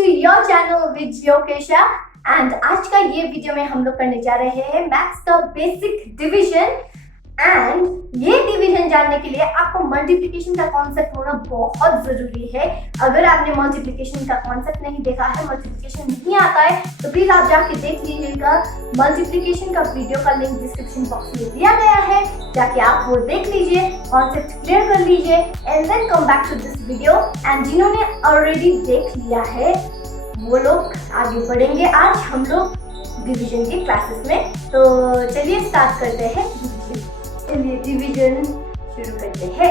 To your channel with योकेशा। And आज का ये वीडियो में हम लोग करने जा रहे हैं मैथ्स का बेसिक डिवीजन। एंड ये डिवीजन जानने के लिए आपको मल्टीप्लिकेशन का कॉन्सेप्ट होना बहुत जरूरी है। अगर आपने मल्टीप्लिकेशन का कॉन्सेप्ट नहीं देखा है, मल्टीप्लिकेशन नहीं आता है, तो प्लीज आप जाके देख लीजिएगा। मल्टीप्लिकेशन का वीडियो का लिंक डिस्क्रिप्शन बॉक्स में दिया गया है, जाके आप वो देख लीजिए, कॉन्सेप्ट क्लियर कर लीजिए and then come back to this video. And जिन्होंने ऑलरेडी देख लिया है वो लोग आगे बढ़ेंगे आज हम लोग डिवीजन की क्लासेस में। तो चलिए स्टार्ट करते हैं, डिवीजन शुरू करते हैं।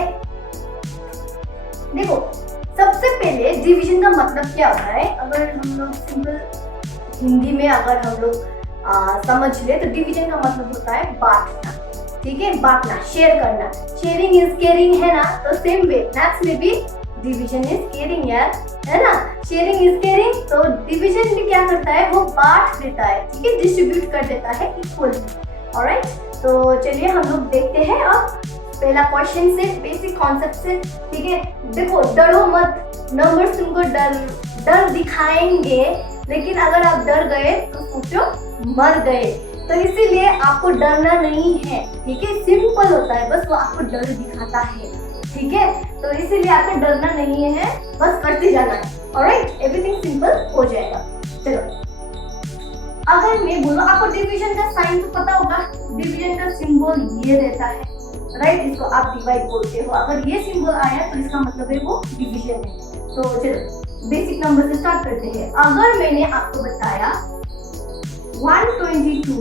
देखो, सबसे पहले डिवीजन का मतलब क्या होता है, अगर हम लोग सिंपल हिंदी में अगर हम लोग समझ ले तो डिवीजन का मतलब होता है बांटना। ठीक है, बांटना, शेयर करना। शेयरिंग इज केयरिंग है ना, तो सेम वे मैथ्स में भी डिवीजन इज केयरिंग यार, है ना। शेयरिंग इज केयरिंग, तो डिवीजन भी क्या करता है, वो बांट देता है, ठीक है, डिस्ट्रीब्यूट कर देता है इक्वली। ऑलराइट, तो चलिए हम लोग देखते हैं अब पहला क्वेश्चन से, बेसिक कॉन्सेप्ट से। ठीक है, देखो डरो मत, नंबर्स तुमको डर दिखाएंगे, लेकिन अगर आप डर गए तो सोचो मर गए। तो इसीलिए आपको डरना नहीं है, ठीक है, सिंपल होता है, बस वो आपको डर दिखाता है। ठीक है, तो इसीलिए आपको डरना नहीं है, बस करते जाना है। ऑलराइट, एवरीथिंग सिंपल हो जाएगा। चलो, अगर मैं बोलूं, आपको डिवीजन का साइन तो पता होगा, डिवीजन का सिंबल ये रहता है, राइट, इसको आप डिवाइड बोलते हो। अगर ये सिंबल आया तो इसका मतलब है वो डिवीजन है। तो चलो बेसिक नंबर से स्टार्ट करते हैं। अगर मैंने आपको बताया 122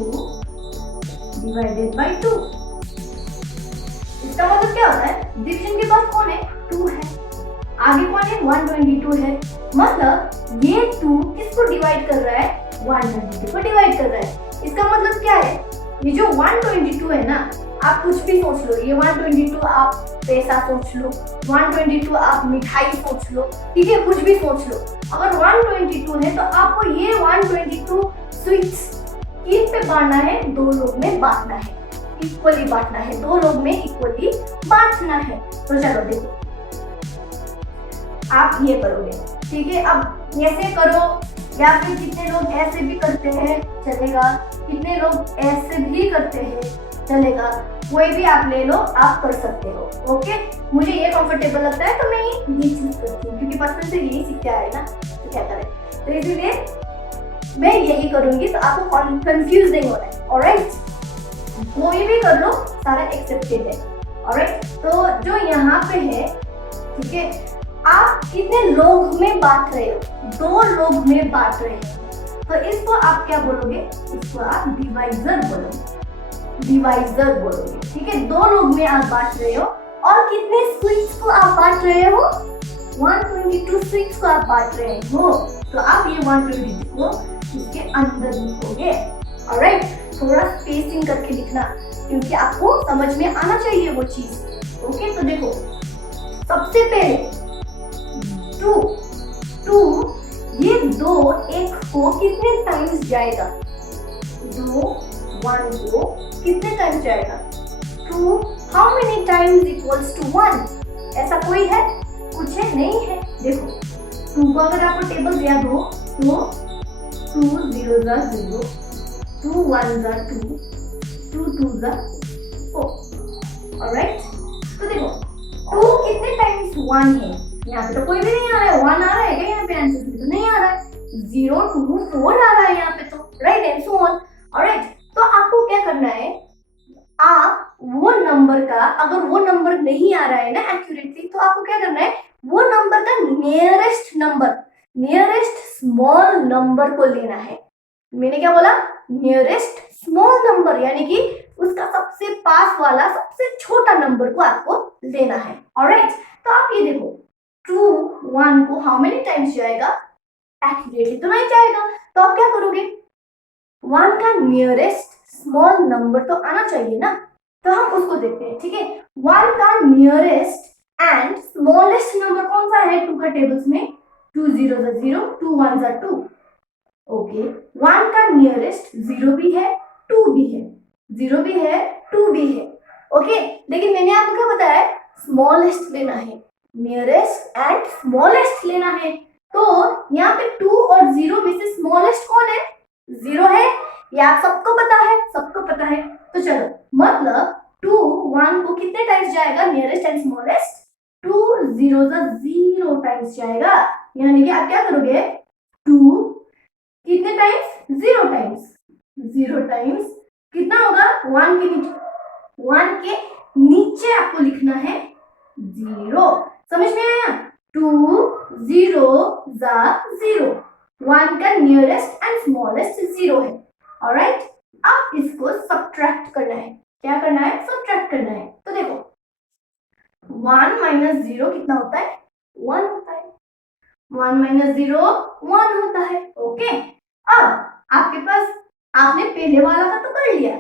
डिवाइडेड बाय 2, इसका मतलब क्या होता है, डिवीजन के पास कौन है, 2 है, आगे कौन है, 122 है। मतलब ये 2 किसको डिवाइड कर रहा है, 122 को डिवाइड कर रहा है। इसका मतलब क्या है, ये जो 122 है ना, आप कुछ भी सोच लो, ये 122 आप पैसा सोच लो, 122 आप मिठाई सोच लो, ठीक है, कुछ भी सोच लो। अगर 122 है तो आपको ये 122 स्वीट्स किन पे बांटना है, 2 लोग में बांटना है, इक्वली बांटना है, 2 लोग में इक्वली बांटना है। तो चलो देखो, आप ये करोगे, ठीक है, अब ऐसे करो, या फिर कितने लोग ऐसे भी करते हैं चलेगा, कितने लोग ऐसे भी करते हैं चलेगा, कोई भी आप ले लो, आप कर सकते हो। ओके, मुझे ये कंफर्टेबल लगता है तो मैं ये चूज करती हूँ, क्योंकि बचपन से यही सीख के आए ना, तो क्या करें, तो इसीलिए मैं यही करूंगी, तो आपको कंफ्यूज नहीं होना है। ऑलराइट, कोई भी कर लो, सारा एक्सेप्टेड है। ऑलराइट, तो जो यहाँ पे है, ठीक है, आप कितने लोग में बांट रहे हो, 2 लोग में बांट रहे हो, तो इसको आप क्या बोलोगे, इसको आप डिवाइजर बोलोगे, डिवाइजर बोलोगे। ठीक है, 2 लोग में आप बांट रहे हो, और कितने स्वीट्स को आप बांट रहे हो, 122 स्वीट्स को आप बांट रहे हो, तो आप ये 122 को इसके अंदर लिखोगे। ऑलराइट, थोड़ा स्पेसिंग करके लिखना, क्योंकि आपको समझ में आना चाहिए वो चीज। ओके, तो देखो, सबसे पहले 2 ये 2 1 को कितने टाइम्स जाएगा, 2 1 को कितने टाइम्स जाएगा, 2 how many times equals to 1, ऐसा कोई है, कुछ है, नहीं है। देखो 2 को अगर आपको टेबल याद हो तो 2 0 0, 2 1 2, 2 2 4। ऑलराइट, तो देखो 2 कितने टाइम्स 1 है, यहाँ पे तो कोई भी नहीं आ रहा है, 1 आ रहा है क्या यहाँ पे, आंसर में तो नहीं आ रहा है, 0 2 4 आ रहा है यहाँ पे, तो right and so on. Alright, तो आपको क्या करना है, आप वो नंबर का, अगर वो नंबर नहीं आ रहा है ना एक्यूरेटली, तो आपको क्या करना है, वो नंबर का nearest number, nearest small number को लेना है। मैंने क्या बोला, नियरेस्ट स्मॉल नंबर, यानी कि उसका सबसे पास वाला सबसे छोटा नंबर को आपको लेना है। ऑलराइट, तो आप ये देखो, 2 1 को हाउ मेनी टाइम्स जाएगा, एक्यूरेटली तो नहीं जाएगा, तो आप क्या करोगे, 1 का नियरेस्ट स्मॉल नंबर तो आना चाहिए ना, तो हम उसको देखते हैं। ठीक है, 1 का नियरेस्ट एंड स्मॉलेस्ट नंबर कौन सा है 2 का टेबल्स में, 2 0 0, 2 1 2। ओके, 1 का नियरेस्ट 0 भी है, 2 भी है, 0 भी है, 2 भी है। ओके, लेकिन मैंने आपको क्या बताया, स्मॉलेस्ट लेना है, नियरेस्ट एंड स्मॉलेस्ट लेना है। तो यहाँ पे 2 और 0 में से स्मॉलेस्ट कौन है? 0 है, ये आप सबको पता है, सबको पता है। तो चलो, मतलब 2 1 को कितने टाइम्स जाएगा? नियरेस्ट एंड स्मॉलेस्ट 2 0 0 टाइम्स जाएगा। यानी कि आप क्या करोगे? 2 कितने टाइम्स? 0 टाइम्स, 0 टाइम्स कितना होगा? 1 के नीचे, 1 के नीचे आपको लिखना है 0। समझ में आया? 2 0 0, 1 का नियरेस्ट एंड स्मॉलेस्ट 0 है। ऑलराइट, अब इसको सब्ट्रैक्ट करना है। क्या करना है? सब्ट्रैक्ट करना है। तो देखो 1 माइनस 0 कितना होता है? 1 होता है। 1 माइनस 0 1 होता है। ओके, अब आपके पास, आपने पहले वाला का तो कर लिया,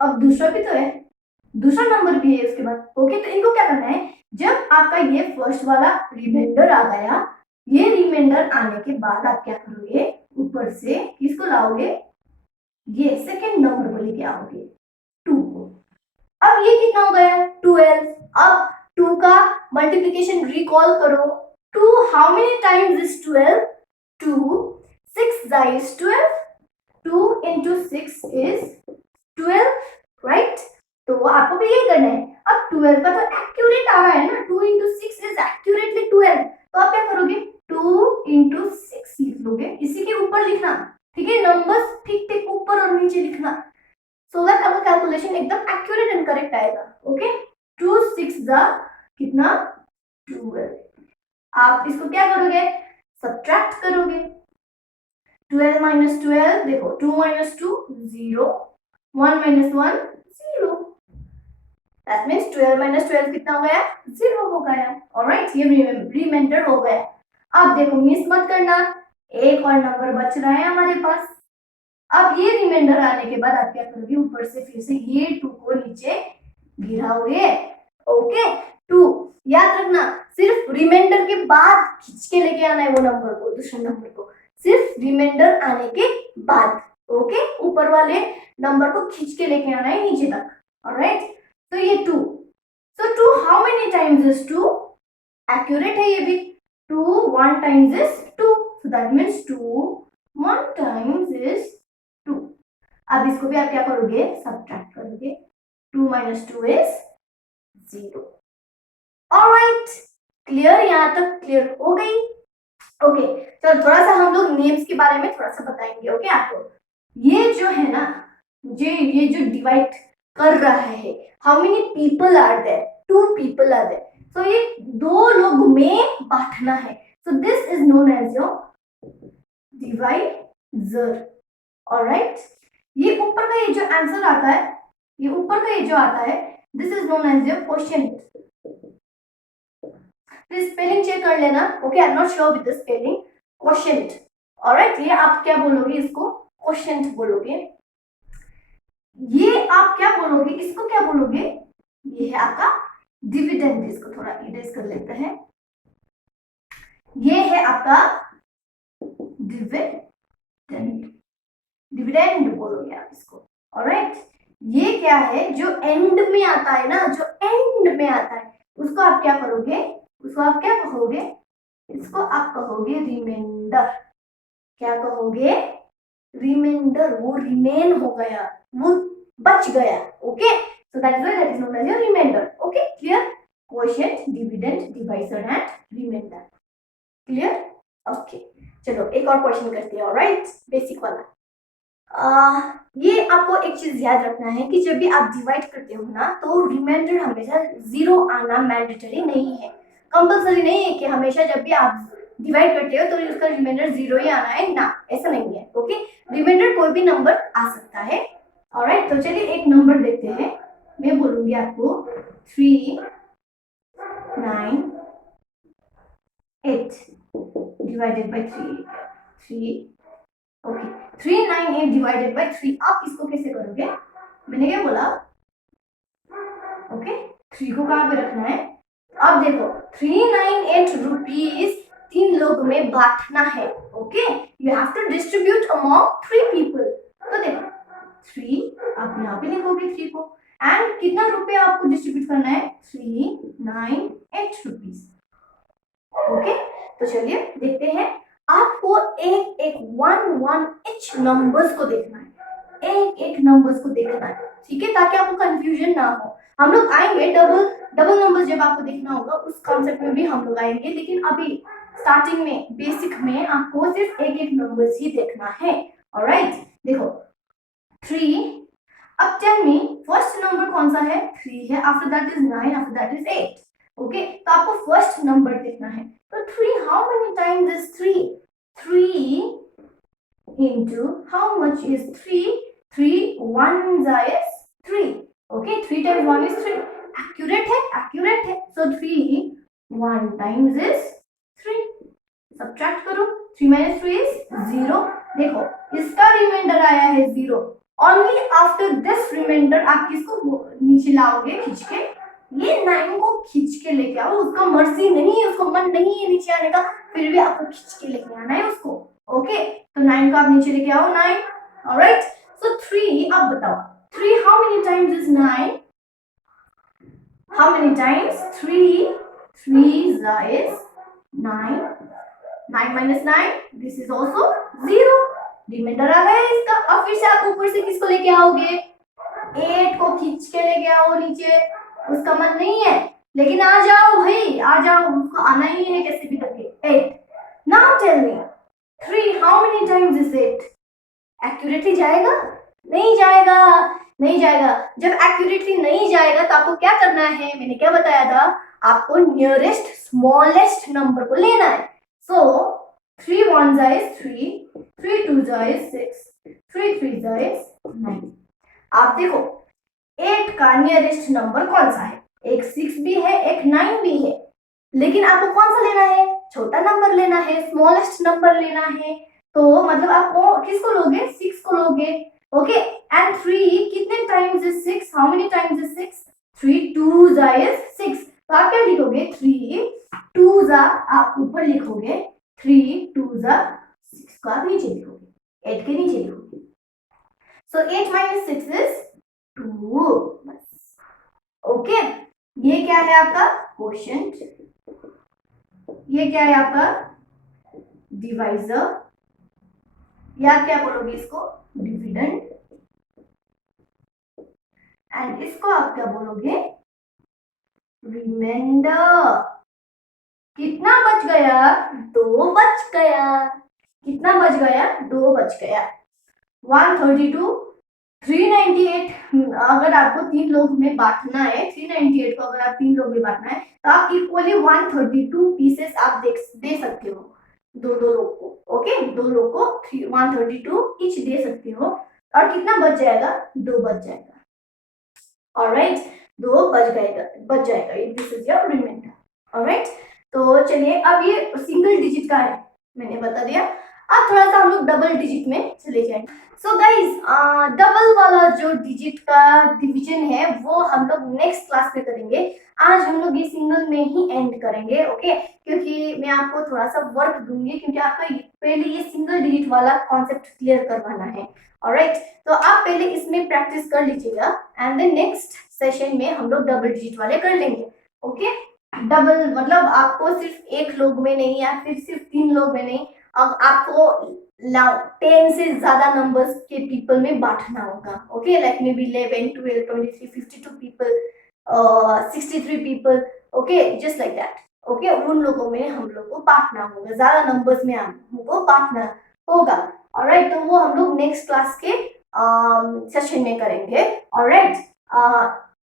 अब दूसरा भी तो है, दूसरा नंबर भी है उसके बाद। ओके, तो इनको क्या करना है? जब आपका ये फर्स्ट वाला रिमाइंडर आ गया, ये रिमाइंडर आने के बाद आप क्या करोगे? ऊपर से किसको लाओगे? ये सेकेंड नंबर को लेके आओगे, 2 को। अब ये कितना हो गया? 12। अब 2 का मल्टीप्लिकेशन रिकॉल करो। 2 how many times is 12? 2 6 is 12. 2 into 6 is 12, right? तो वो आपको भी यही करना है। अब 12 का तो एक्यूरेट आ रहा है ना, 2 into 6 is accurately 12, तो आप क्या करोगे? 2 into 6 लिख लोगे, इसी के ऊपर लिखना, ठीक है? नंबर्स ठीक ठीक ऊपर और नीचे लिखना, सो दैट आपका कैलकुलेशन एकदम एक्यूरेट एंड करेक्ट आएगा। ओके, 2 6 कितना? 12। आप इसको क्या करोगे? सब्ट्रैक्ट करोगे। 12 minus 12, देखो 2 minus 2 0, 1 minus 1 0, that means 12 minus 12 कितना हो गया? 0 हो गया। ऑलराइट, ये रिमाइंडर हो गया। अब देखो मिस मत करना, एक और नंबर बच रहा है हमारे पास। अब ये रिमाइंडर आने के बाद आप क्या करोगे? ऊपर से फिर से ये 2 को नीचे गिराओगे। ओके, 2 याद रखना, सिर्फ रिमाइंडर के बाद खींच के लेके आना है वो नंबर को, दूसरे नंबर को, सिर्फ रिमाइंडर आने के बाद। ओके, ऊपर वाले नंबर को खींच के लेके आना है नीचे तक। ऑलराइट, तो ये 2, so 2 how many times is 2? Accurate है ये भी। 2 1 times is 2, so that means 2 1 times is 2। अब इसको भी आप क्या करोगे? सब्ट्रैक्ट करोगे। 2 minus 2 is 0। Alright, clear? यहाँ तक क्लियर हो गई? ओके, चलो थोड़ा सा हम लोग नेम्स के बारे में थोड़ा सा बताएंगे। ओके, आपको ये जो है ना, ये जो डिवाइड कर रहा है, how many people are there? 2 people are there, so ये 2 लोग में बांटना है, so this is known as your divisor. Alright, ये ऊपर का ये जो आंसर आता है, ये ऊपर का ये जो आता है, this is known as your quotient. Please spelling check कर लेना। Okay, I am not sure with the spelling. Quotient, alright, ये आप क्या बोलोगे? इसको क्वोशिएंट बोलोगे। ये आप क्या बोलोगे? इसको क्या बोलोगे? ये है आपका डिविडेंड। इसको थोड़ा इरेज कर लेते हैं। ये है आपका डिविडेंड, डिविडेंड बोलोगे आप इसको। ऑलराइट, ये क्या है? जो एंड में आता है ना, जो एंड में आता है, उसको आप क्या करोगे? उसको आप क्या कहोगे? इसको आप कहोगे रिमाइंडर। क्या कहोगे? रिमाइंडर। वो रिमेन हो गया, वो बच गया। Okay, so that is why that is known as your remainder. Okay, clear? Quotient, dividend, divisor and remainder. Clear? Okay, चलो एक और क्वेश्चन करते हैं। ऑलराइट, बेसिक वाला। ये आपको एक चीज याद रखना है कि जब भी आप डिवाइड करते हो ना, तो रिमाइंडर हमेशा 0 आना मैंडेटरी नहीं है, कंपल्सरी नहीं है कि हमेशा जब भी आप डिवाइड करते हो तो उसका रिमाइंडर 0 ही आना है, ना, ऐसा नहीं है। ओके, रिमाइंडर कोई भी नंबर आ सकता है। ऑलराइट, तो चलिए एक नंबर देखते हैं। मैं बोलूंगी आपको 3 9 8 divided by 3। Okay, 3 9 8 divided by 3। आप इसको कैसे करोगे? मैंने क्या बोला? ओके, 3 को कहाँ पे रखना है? अब देखो 398 रुपीज 3 लोग में बांटना है। Okay, you have to distribute among 3 people. तो देखो 3 आप यहाँ पे लिखोगे 3 को, एंड कितना रुपया आपको डिस्ट्रीब्यूट करना है? 398 रुपीज। ओके, तो चलिए देखते हैं आपको एक एक वन each नंबर्स को देखना है, एक एक नंबर्स को देखना है, ठीक है, ताकि आपको कंफ्यूजन ना हो। हम लोग आएंगे डबल नंबर्स जब आपको देखना होगा उस कॉन्सेप्ट में भी हम लोग आएंगे, लेकिन अभी स्टार्टिंग में बेसिक में आपको सिर्फ एक एक नंबर्स ही देखना है। ऑलराइट, देखो 3, अब टेल मी फर्स्ट नंबर कौन सा है? 3 है, after that is 9, after that is 8। Okay, तो आपको फर्स्ट नंबर देखना है। तो 3 how many times is 3? 3 into how much is 3? 3 ones is 3. Okay, 3 times 1 is 3. Accurate है, accurate है. So 3 1 times is 3. Subtract करो, 3 minus 3 is 0. देखो इसका रिमाइंडर आया है 0. Only after this remainder आप किसको नीचे लाओगे खींच के? ये 9 को खींच के लेके आओ, उसका मर्जी नहीं है, उसको मन नहीं है नीचे आने का, फिर भी आपको खींच के लेके आना है उसको। ओके, तो 9 को आप नीचे लेके आओ, 9। ऑलराइट, सो 3, अब बताओ 3 how many times is 9? How many times? 3 3 is 9. 9 minus 9, this is also 0. Reminder आ गया इसका। अब फिर से आप ऊपर से किसको लेके आओगे? 8 को खींच के लेके आओ नीचे, उसका मन नहीं है, लेकिन आ जाओ भाई, आ जाओ, उसको आना ही है कैसे भी करके। 8, now tell me 3 how many times is 8? Accurately जाएगा? नहीं जाएगा, नहीं जाएगा। जब एक्यूरेटली नहीं जाएगा तो आपको क्या करना है? मैंने क्या बताया था आपको? नियरेस्ट स्मॉलेस्ट नंबर को लेना है। सो 3 ones is 3, 3 twos is 6, 3 threes is 9। आप देखो 8 का नियरेस्ट नंबर कौन सा है? एक 6 भी है, एक 9 भी है, लेकिन आपको कौन सा लेना है? छोटा नंबर लेना है, स्मॉलेस्ट नंबर लेना है। तो मतलब आप किसको लोगे? 6 को लोगे। ओके, एंड 3 कितने times is 6? How many times is 6? 3 twos is 6। तो आप क्या लिखोगे? 3 twos आप ऊपर लिखोगे, 3 twos 6 को आप नीचे लिखोगे, 8 के नीचे लिखोगे। सो 8 minus 6 is 2। ओके, ये क्या है आपका? क्वोशिएंट। ये क्या है आपका? डिवाइजर, या क्या बोलोगे इसको? डिविडेंड। एंड इसको आप क्या बोलोगे? रिमाइंडर। कितना बच गया? 2 बच गया। कितना बच गया? 2 बच गया। 132, 398। अगर आपको 3 लोग में बांटना है, 398 को अगर आप 3 लोग में बांटना है तो आप इक्वली 132 पीसेस आप दे सकते हो दो लोग को। ओके, 2 लोग को 132 ईच दे सकते हो। और कितना बच जाएगा? 2 बच जाएगा। ऑलराइट, 2 बच जाएगा। This is your remainder. Alright, तो चलिए अब ये सिंगल डिजिट का है, मैंने बता दिया। अब थोड़ा सा हम लोग डबल डिजिट में चले जाएंगे। सो गाइज, डबल वाला जो डिजिट का डिवीजन है वो हम लोग नेक्स्ट क्लास में करेंगे। आज हम लोग ये सिंगल में ही एंड करेंगे। ओके, क्योंकि मैं आपको थोड़ा सा वर्क दूंगी, क्योंकि आपका पहले ये सिंगल डिजिट वाला कॉन्सेप्ट क्लियर करवाना है। ऑलराइट, तो आप पहले इसमें प्रैक्टिस कर लीजिएगा एंड देन नेक्स्ट सेशन में हम लोग डबल डिजिट वाले कर लेंगे। ओके, डबल मतलब आपको सिर्फ एक लोग में नहीं या फिर सिर्फ 3 लोग में नहीं, अब आपको 10 से ज्यादा नंबर्स के पीपल में बांटना होगा। Okay, like may be 11, 12, 23, 52 people, 63 people. Okay, just like that. Okay, उन लोगों में हम लोग को बांटना होगा, ज्यादा नंबर्स में हमको बांटना होगा। ऑलराइट, तो वो हम लोग नेक्स्ट क्लास के सेशन में करेंगे। ऑलराइट,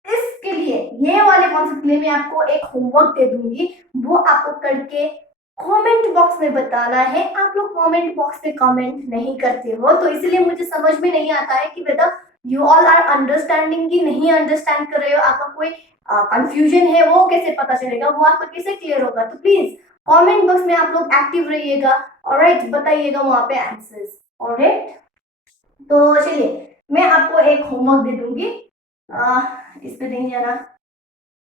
इसके लिए ये वाले कॉन्सेप्ट के लिए मैं आपको एक होमवर्क दे दूंगी, वो आपको करके कमेंट बॉक्स में बताना है। आप लोग कमेंट बॉक्स में कमेंट नहीं करते हो, तो इसलिए मुझे समझ में नहीं आता है कि बेटा यू ऑल आर अंडरस्टैंडिंग कि नहीं अंडरस्टैंड कर रहे हो। आपका कोई कंफ्यूजन है वो कैसे पता चलेगा, वो आपको कैसे क्लियर होगा? तो प्लीज कमेंट बॉक्स में आप लोग एक्टिव रहिएगा। ऑलराइट, बताइएगा वहां पे आंसर्स। ऑलराइट, तो चलिए मैं आपको एक होमवर्क दे दूंगी, इस पे नहीं जाना,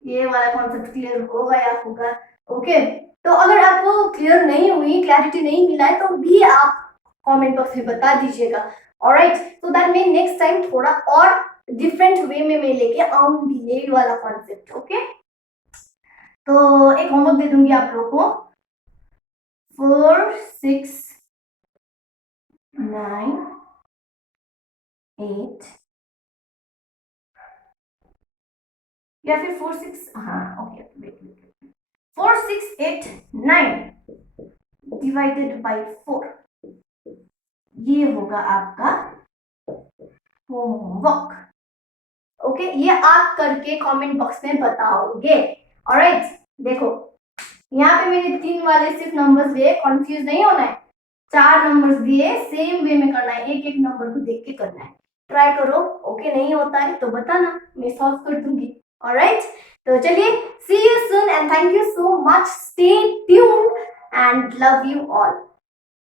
ये वाला कॉन्सेप्ट क्लियर होगा या होगा? ओके, तो अगर आपको क्लियर नहीं हुई, क्लैरिटी नहीं मिला है, तो भी आप कमेंट बॉक्स में बता दीजिएगा। ऑलराइट, सो दैट मैं नेक्स्ट टाइम थोड़ा और डिफरेंट वे में मैं लेके आऊंगी ये वाला कॉन्सेप्ट। ओके, तो एक होमवर्क दे दूंगी आप लोगों को। 4 6 9 8 या फिर 4 6, हाँ ओके, 4 6 8 9 डिवाइडेड बाय 4, ये होगा आपका होमवर्क। ओके, ये आप करके कमेंट बॉक्स में बताओगे। ऑलराइट, देखो यहाँ पे मैंने 3 वाले सिर्फ नंबर्स दिए, कंफ्यूज नहीं होना है। 4 नंबर्स दिए, सेम वे में करना है, एक एक नंबर को देख के करना है। ट्राई करो, ओके नहीं होता है तो बताना, मैं सॉल्व कर दूंगी। ऑलराइट, तो चलिए, see you soon and thank you so much, stay tuned and love you all.